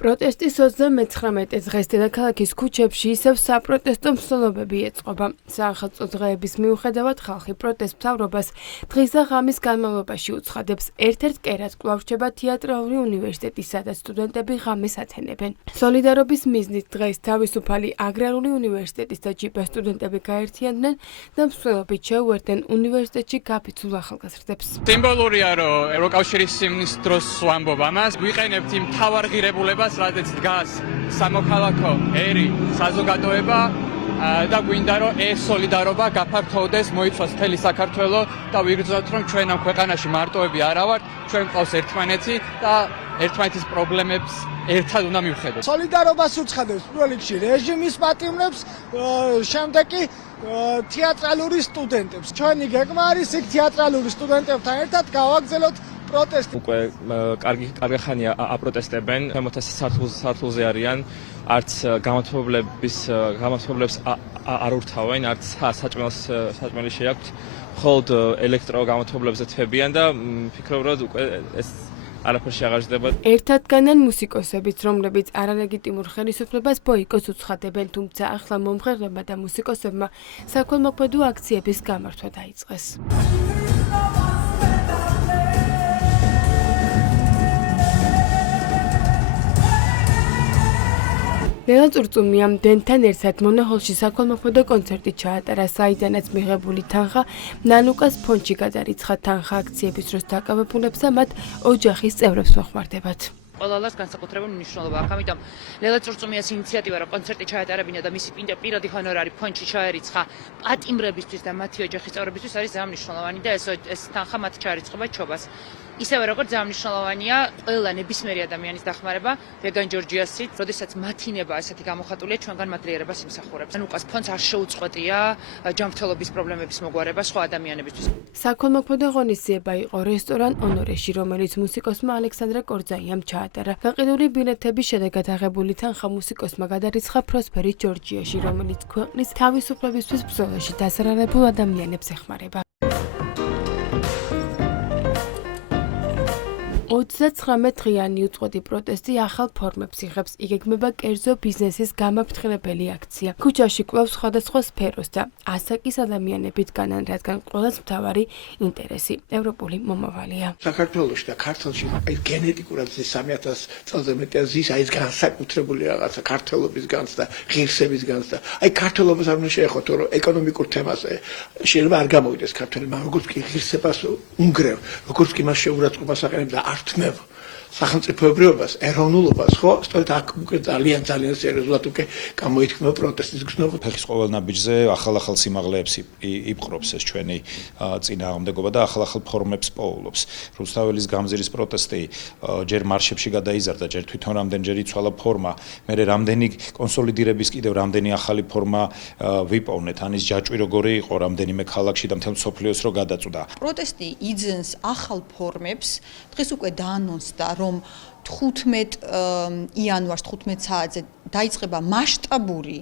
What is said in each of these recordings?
პროტესტის 29 დღეს დედაქალაქის ქუჩებში ისევ საპროტესტო მსვლელობები ეწყობა. საახალწლო დღეების მიუხედავად ხალხი პროტესტ მთავრობას დღის და ღამის განმავლობაში უცხადებს. ერთ-ერთ კერად კვლავ რჩება თეატრალური უნივერსიტეტი, სადაც სტუდენტები ღამეს ათენებენ. სოლიდარობის მიზნით დღეს თავისუფალი აგრარული უნივერსიტეტის და ჯიბეს სტუდენტები გაერთიანდნენ და მსვლელობით შეუერთდნენ უნივერსიტეტში გაფიცულ ახალგაზრდებს. სიმბოლურია, რომ ევროკავშირის სიმნის დროს ვამბობ ამას, ვიყენებთ იმ მთავარ ღირებულებას, რადგან დგას სამოქალაქო ერი, საზოგადოება და გვინდა რომ ეს სოლიდარობა გაფართოვდეს, მოიცვას მთელი საქართველო და ვიგრძნოთ რომ ჩვენ ამ ქვეყანაში მარტოები არა ვართ, ჩვენ გვყავს ერთმანეთი და ერთმანეთის პრობლემებს ერთად უნდა მივხედოთ. სოლიდარობას უცხადებს პირველ რიგში რეჟიმის პატიმრებს, შემდეგ კი თეატრალური სტუდენტებს. ჩვენი გეგმა არის იქ თეატრალური სტუდენტებთან ერთად გავაგრძელოთ პროტესტი. უკვე კარგი ხანია აპროტესტებენ, 60 სართულზე არიან, არც გამართლებს არ ურთავენ, არც საჭმელი შეაქვთ, მხოლოდ ელექტრო გამართლებზე თვებიან და ფიქრობ რომ უკვე ეს არაფერში აღარ ჯდება. ერთად განან მუსიკოსებიც, რომლებიც არალეგიტიმურ ხელისუფლებას ბოიკოტს უცხადებენ, თუმცა ახლა მომღერლებმა და მუსიკოსებმა საქველმოქმედო აქციების გამართვა დაიწყეს. ლელა წურწუმიამ დენთან ერთად მონაჰოლში საქველმოქმედო კონცერტი ჩაატარა, საიდანაც მიღებული თანხა ნანუკას ფონდში გადარიცხა. თანხა აქციების დროს დაკავებულებს და მათ ოჯახის წევრებს მოხმარდებათ. ყველას განსაკუთრებული მნიშვნელობა აქვს. ამიტომ ლელა წურწუმიას ინიციატივა, რომ კონცერტი ჩაეტარებინა და მისი პირადი ჰონორარი ფონდში ჩაერიცხა პატიმრებისთვის და მათი ოჯახის წევრებისთვის არის ძალიან მნიშვნელოვანი და ეს თანხა მათ ჩაერიცხება ჩობას. ისევე როგორც ძალიან მნიშვნელოვანია ყველა ნებისმიერი ადამიანის დახმარება ვეგან ჯორჯიასით, როდესაც მათინება ესეთი გამოხატულია ჩვენგან მადლიერებას იმსახურებს. ნუკას ფონდს არ შეუწყვეტია ჯანმრთელობის პრობლემების მოგვარება სხვა ადამიანებისთვის. საქველმოქმედო ღონისძიება იყო რესტორან ონორეში, რომელიც მუსიკოსმა ალექსანდრე კორძაიამ ჩაატარა. გაყიდული ბილეთების შედეგად აღებული თანხა მუსიკოსმა გადარიცხა პროსპერი ჯორჯიაში, რომელიც ქვეყნის თავისუფლებისთვის ბრძოლაში დასარარებულ ადამიანებს ეხმარება. 39 დღიანი უწყვეტი პროტესტი ახალ ფორმებს იღებს. იგეგმება კერძო ბიზნესის გამაფრთხილებელი აქცია. ქუჩაში კვლავ სხვადასხვა სფეროს და ასაკის ადამიანებით განან, რადგან ყველას მთავარი ინტერესი ევროპული მომავალია. საქართველოში და ქართლში აი გენეტიკურად 3000 წელზე მეტია ზის, აი ეს განსაკუთრებული რაღაცა ქართლობის განს და ღირსების განს და აი ქართლობას არ უნდა შეეხოთ, რომ ეკონომიკურ თემაზე შეიძლება არ გამოვიდეს ქართველი, მაგრამ როგორც კი ღირსებას უნგრევ, როგორც კი მას შეურაცხყოფას აყენებ და ართმევ სახელმწიფოებრიობას, ეროვნულობას, ხო? სწორედ აქ უკვე ძალიან სერიოზულად უკვე გამოითქმება პროტესტის გზნობა. ფეხის ყოველ ნაბიჯზე ახალ სიმაღლეებს იპყრობს ეს ჩვენი წინააღმდეგობა და ახალ ფორმებს პოულობს. რუსთაველის გამზირის პროტესტი ჯერ მარშებში გადაიზარდა, ჯერ თვითონ რამდენჯერ იცვალა ფორმა, მერე რამდენი კონსოლიდირების კიდევ რამდენი ახალი ფორმა ვიპოვნეთ, ანის ჯაჭვი როგორი იყო რამდენიმე ქალაქში და მთელ მსოფლიოს რო გადაწვდა. პროტესტი იძენს ახალ ფორმებს, დღეს უკვე დაანონსდა რომ 15 იანვარს 15 საათზე დაიწყება მასშტაბური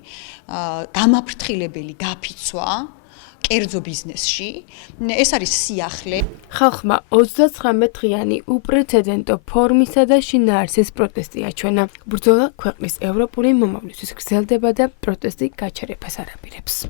გამაფრთხილებელი გაფიცვა კერძო ბიზნესში. ეს არის სიახლე. ხალხმა 39 დღიანი უპრეცედენტო ფორმისა და შინაარსის პროტესტი აჩვენა. ბრძოლა ქვეყნის ევროპული მომავლისთვის გრძელდება და პროტესტი გაჩერებას არ აპირებს.